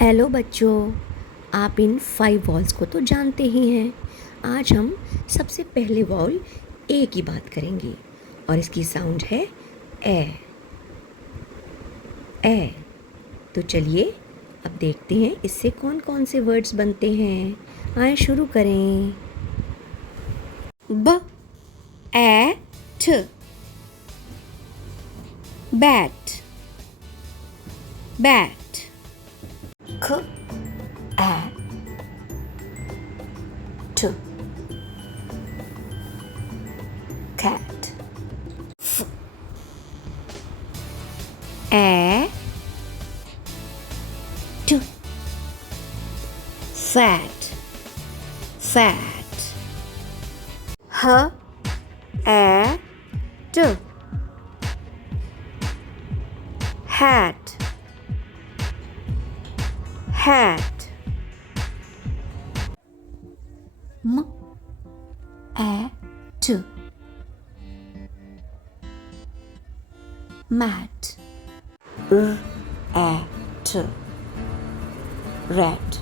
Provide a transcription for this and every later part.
हेलो बच्चों, आप इन 5 वॉल्स को तो जानते ही हैं। आज हम सबसे पहले वॉल ए की बात करेंगे और इसकी साउंड है ए। ए। तो चलिए अब देखते हैं इससे कौन कौन से वर्ड्स बनते हैं। आए शुरू करें। ब ए ट बैट, बैट। ख ए ट cat, f ए t fat, fat। h ए t hat, hat। m ए t mat, r ए t rat,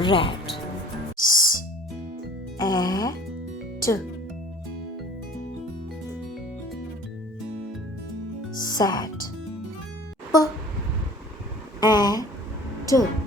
rat। s ए t sat, p ए t